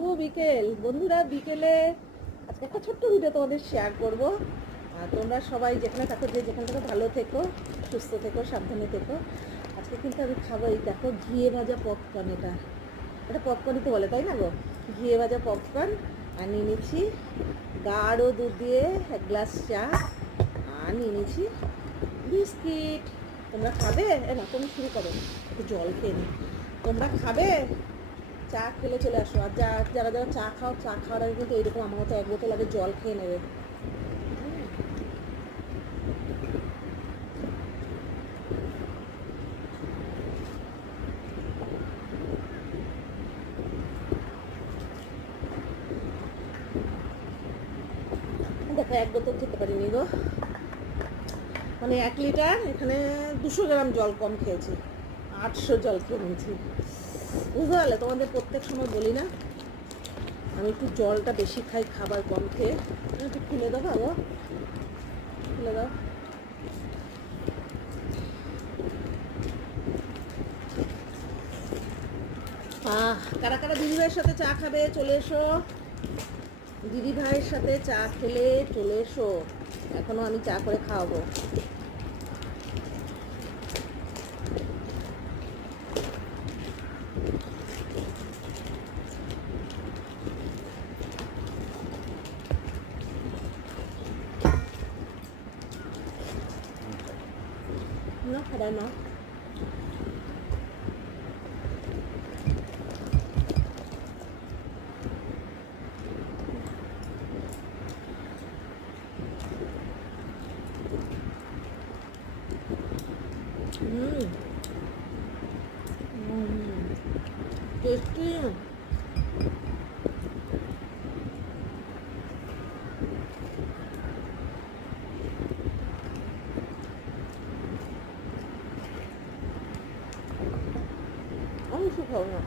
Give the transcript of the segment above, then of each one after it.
শুভ বিকেল বন্ধুরা। বিকেলে আজকে একটা ছোট্ট ভিডিও তোমাদের শেয়ার করব। আর তোমরা সবাই যেখানে থাকো, যেখান থেকে ভালো থেকো, সুস্থ থেকো, সাবধানে থেকো। আজকে কিন্তু আমি খাবো, এই দেখো, ঘিয়ে ভাজা পপকর্ন। এটা পপকর্নই তো বলে, তাই না গো? ঘিয়ে ভাজা পপকর্ন। আর নিয়ে নিচ্ছি গাঢ় দুধ দিয়ে এক গ্লাস চা। আর নিয়ে নিচ্ছি বিস্কিট। তোমরা খাবে? না, তুমি শুরু করো, একটু জল খেয়ে নি। তোমরা খাবে? চা খেলে চলে আসো। আর যারা যারা চা খাও, চা খাওয়ার আগে কিন্তু এইরকম আমার মতো এক বোতল আগে জল খেয়ে নেবে। দেখো, এক বোতল খেতে পারিনি গো, মানে 1 লিটার, এখানে 200 গ্রাম জল কম খেয়েছি, 800 জল খেয়ে নিয়েছি। বুঝতে পারলে? তোমাদের প্রত্যেক সময় বলি না আমি একটু জলটা বেশি খাই, খাবার কম খেয়ে। একটু খুলে দাও গো, খুলে দাও। কারা কারা দিদিভাইয়ের সাথে চা খাবে চলে এসো। দিদিভাইয়ের সাথে চা খেলে চলে এসো, এখনো আমি চা করে খাওয়াবো। না খাবার না। টেস্টি। আমি কিছু খাবো না।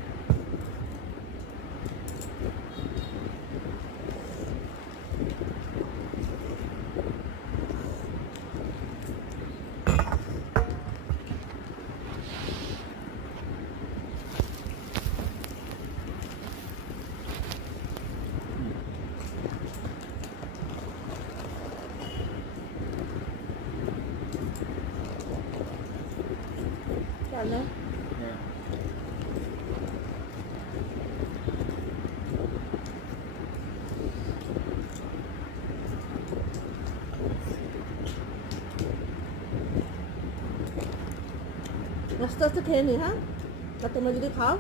কেন? আস্তে আস্তে খেয়ে নি, হ্যাঁ? তা তোমরা যদি খাও